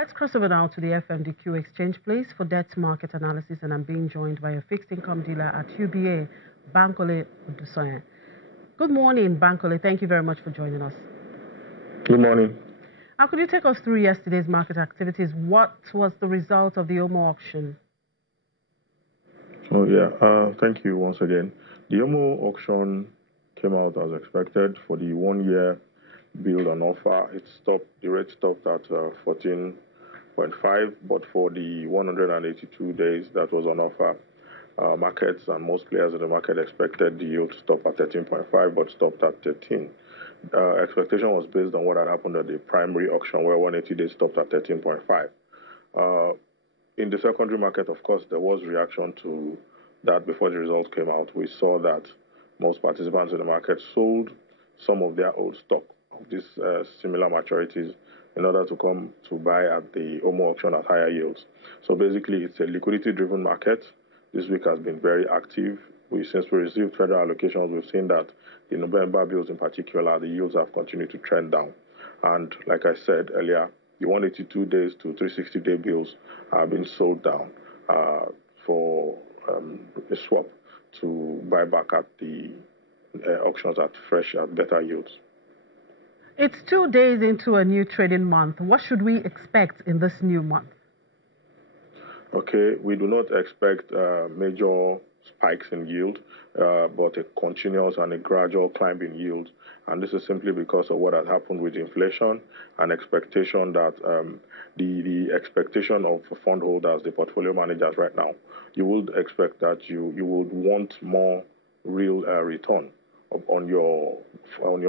let's cross over now to the FMDQ exchange, please, for debt market analysis. And I'm being joined by a fixed income dealer at UBA, Bankole Odusoye. Good morning, Bankole. Thank you very much for joining us. Good morning. How could you take us through yesterday's market activities? What was the result of the OMO auction? Oh, yeah. Thank you once again. The OMO auction came out as expected for the 1 year bill on offer. The rate stopped at 14.5, but for the 182 days that was on offer, markets and most players in the market expected the yield to stop at 13.5, but stopped at 13. Expectation was based on what had happened at the primary auction, where 180 days stopped at 13.5. In the secondary market, of course, there was reaction to that before the results came out. We saw that most participants in the market sold some of their old stock of these similar maturities in order to come to buy at the OMO auction at higher yields. So basically, it's a liquidity-driven market. This week has been very active. Since we received federal allocations, we've seen that the November bills in particular, the yields have continued to trend down. And like I said earlier, the 182 days to 360-day bills have been sold down for a swap to buy back at the auctions at better yields. It's 2 days into a new trading month. What should we expect in this new month? Okay, we do not expect major spikes in yield, but a continuous and a gradual climb in yield. And this is simply because of what has happened with inflation and expectation that the expectation of fund holders, the portfolio managers right now, you would expect that you would want more real return on your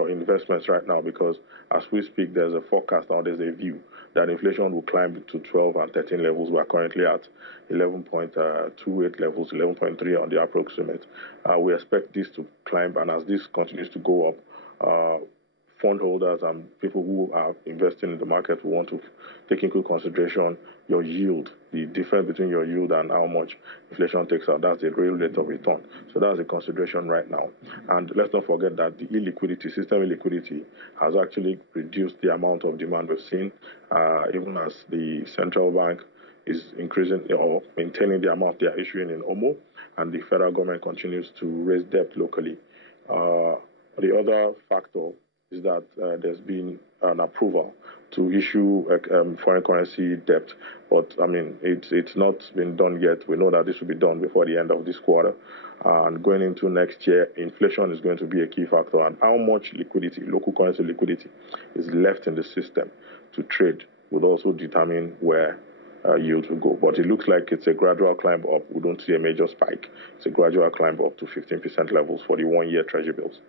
investments right now, because as we speak, there's a forecast now, there's a view that inflation will climb to 12 and 13 levels. We are currently at 11.28 levels, 11.3 on the approximate. We expect this to climb, and as this continues to go up, fund holders and people who are investing in the market will want to take into consideration your yield, the difference between your yield and how much inflation takes out. That's the real rate of return. So that's a consideration right now. And let's not forget that the system illiquidity has actually reduced the amount of demand we've seen, even as the central bank is increasing or maintaining the amount they are issuing in OMO, and the federal government continues to raise debt locally. The other factor is that there's been an approval to issue foreign currency debt, but I mean it's not been done yet. We know that this will be done before the end of this quarter, and going into next year, inflation is going to be a key factor, and how much liquidity, local currency liquidity, is left in the system to trade would also determine where yields will go. But it looks like it's a gradual climb up. We don't see a major spike. It's a gradual climb up to 15% levels for the 1 year treasury bills.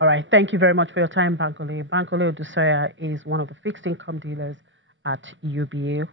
All right. Thank you very much for your time, Bankole. Bankole Odusoye is one of the fixed income dealers at UBA.